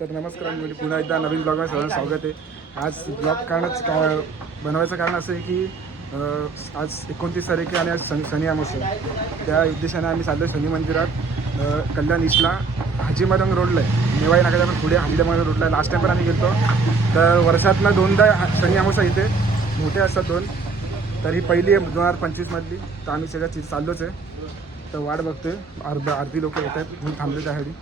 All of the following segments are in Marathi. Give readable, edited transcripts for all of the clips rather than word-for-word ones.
तर नमस्कार, मी पुन्हा एकदा नवीन ब्लॉगमध्ये सर्वांचं स्वागत आहे. आज ब्लॉग बनवायचं कारण असं आहे की आज 29 तारीख आहे आणि आज शनी अमावस्या. त्या उद्देशाने आम्ही चाललो शनी मंदिरात कल्याण ईस्टला हाजीमलंग रोडला आहे. नेवाई नाक्याच्या पण पुढे हाजीमलंग रोडला आहे. लास्ट टाइम पण आम्ही गेलो तर वर्षातनं 2दा शनी अमावस्या इथे मोठे असतात 2. तर ही पहिली आहे 2025मधली. तर आम्ही सगळ्या चाललोच आहे. तर वाट बघतोय, अर्धी लोक येत आहेत म्हणून थांबले त्यासाठी.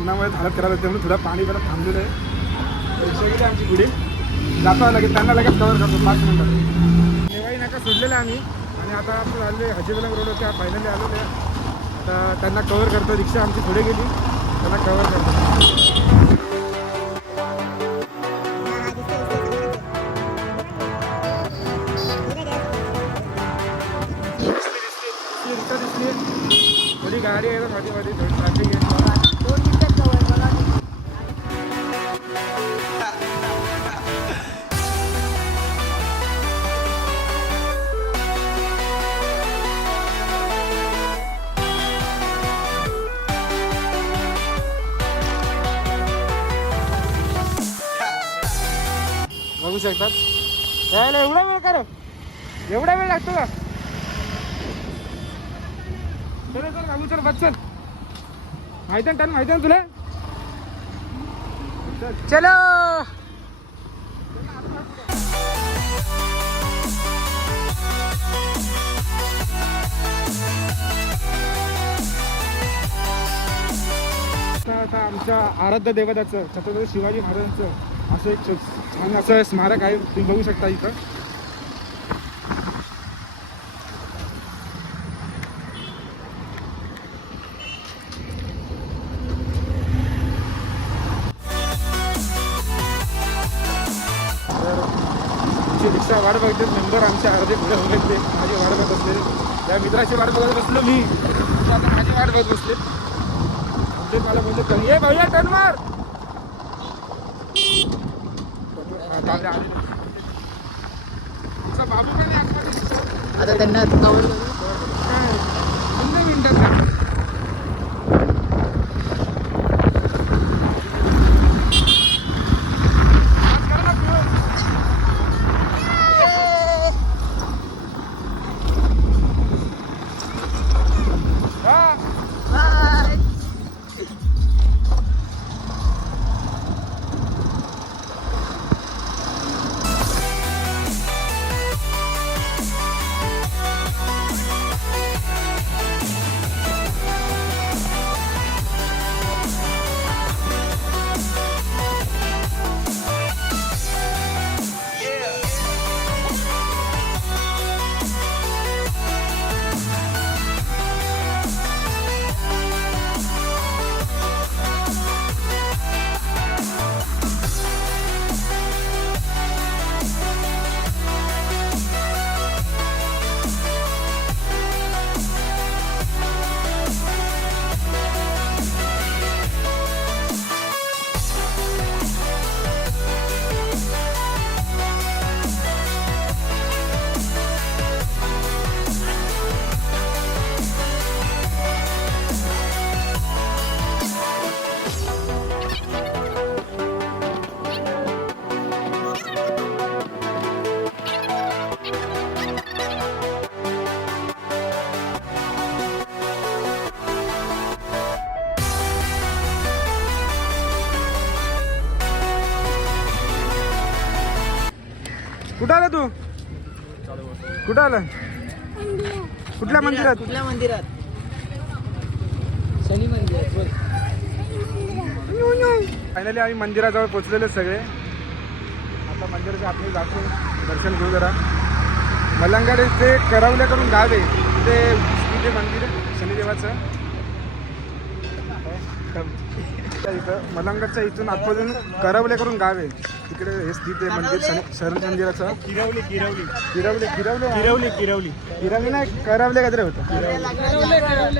उन्हामुळे हालत करायला लागते म्हणून थोडं पाणी परत थांबलेलं आहे. रिक्षा गेली आमची पुढे जातो लगेच, त्यांना लगेच कवर करतो 5 मिनिटात. नेवाई नाका सोडलेलं आम्ही आणि आता आपण आले हाजीमलंग रोडवरती फायनली आलो. ते आता त्यांना कवर करतो. रिक्षा आमची पुढे गेली, त्यांना कवर करतो. रिक्षा दिसली, थोडी गाडी आहे मध्ये मध्ये, थोडी ट्रॅफिक आहे. बघू शकतात. यायला एवढा वेळ करा, एवढा वेळ लागतो का? चल चल बाबू, चल बस, चल. माहिती आहे माहिती आहे तुला. चलो आता आमच्या आराध्य देवताचं छत्रपती शिवाजी महाराजांचं असं एक छान असं स्मारक आहे. तुम्ही बघू शकता इथं. तर आमची रिक्षा वाट बघते. मेंबर आमच्या अर्धे पुढे बघितले, माझी वाट बघत बसले. त्या मित्राची वाट बघत बसलो मी, आता माझी वाट बघत बसले. आमचे मला बोलले ये भैया टर्न मार. बाबू पण आता त्यांना मिनिटात कुठं आला तू? कुठं आला? कुठल्या मंदिरात? कुठल्या मंदिरात? शनी मंदिरात. फायनली आम्ही मंदिराजवळ पोहोचलेले सगळे. आता मंदिराच्या आतमध्ये जातो, दर्शन घेऊ जरा. मलंगड ते करवल्याकडून गाव आहे, ते मंदिर आहे शनिदेवाचं. इथं मलंगडच्या इथून आतमधून करवल्याकडून गाव आहे, तिकडे हे स्थित आहे मंदिर शरण मंदिराचं. किरवली नाही, करवले काहीतरी होतं.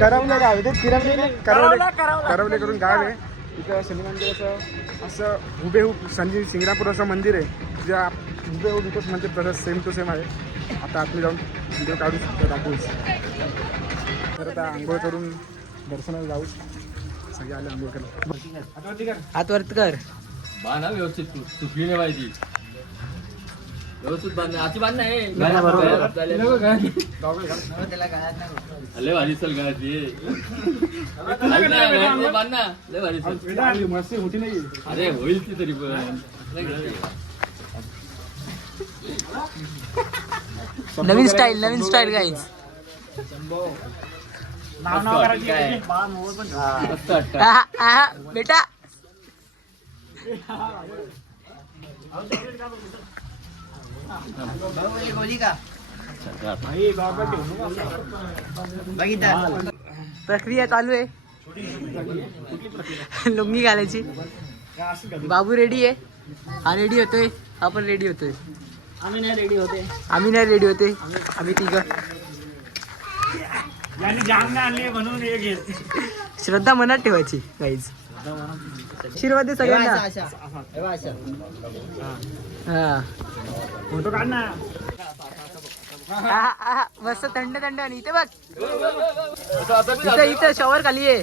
करवले गाव आहे ते, करवलेकडून गाव आहे. इथं शनी मंदिराचं असं हुबेहूब सिंगणापूर असं मंदिर आहे, ज्या हुबेहूब इथंच म्हणजे तसं सेम टू सेम आहे. आता आतमध्ये जाऊन व्हिडिओ काढू शकतो, दाखवूच. तर आता आंघोळ करून दर्शनाला जाऊ. सगळे आले आंघोळ करायला. हात वरती कर. बांधा व्यवस्थित, चुकली नाही पाहिजे. व्यवस्थित बांध, आची बांध नाही. लय भारी चल घरातली बांध ना, लय भारी चल. मस्ती होती नाही. अरे होईल ती तरी पण. नवीन स्टाईल गाईज. बेटा प्रक्रिया चालू आहे लुंगी घालायची. बाबू रेडी आहे, हा रेडी होतोय, हा पण रेडी होतोय. आम्ही नाही रेडी होते, आम्ही तिघ. श्रद्धा मनात ठेवायची गाईज. आशीर्वाद दे सगळ्यांना. फोटो काढ ना. मस्त थंड थंड. आणि इथे बघ, इथं शॉवर खाली आहे.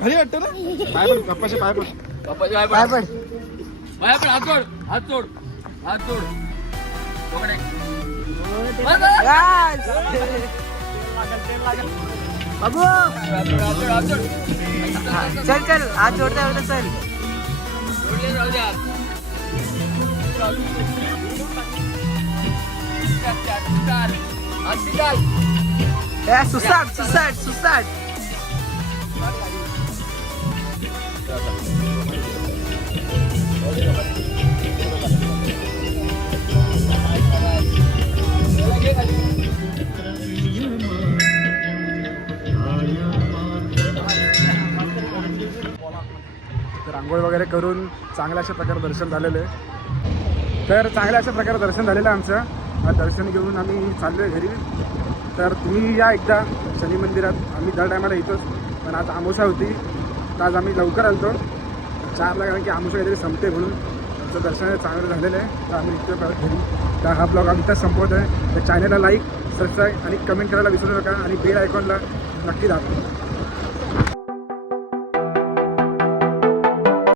भारी वाटतं ना. पाय पण पप्पाचे पाय पण. काय पण हात सोड. बाबू चल हात जोडता होतं. चल सुसाट. तर आंघोळ वगैरे करून चांगल्या अशा प्रकारे दर्शन झालेलं आहे. तर चांगल्या अशा प्रकारे दर्शन झालेलं आहे आमचं. दर्शन घेऊन आम्ही चाललो आहे घरी. तर तुम्ही या एकदा शनी मंदिरात. आम्ही दर टायमाला येतोच, पण आज आमोशा होती, तर आज आम्ही लवकर आलतो 4ला, कारण की आमोशा काहीतरी संपते म्हणून. आमचं दर्शन चांगलं झालेलं आहे, तर आम्ही निघतो परत घरी. तर हा ब्लॉग आम्ही इथंच संपवत आहे. तर चॅनलला लाईक, सबस्क्राईब आणि कमेंट करायला विसरू नका, आणि बेल आयकॉनला नक्की दाखवा.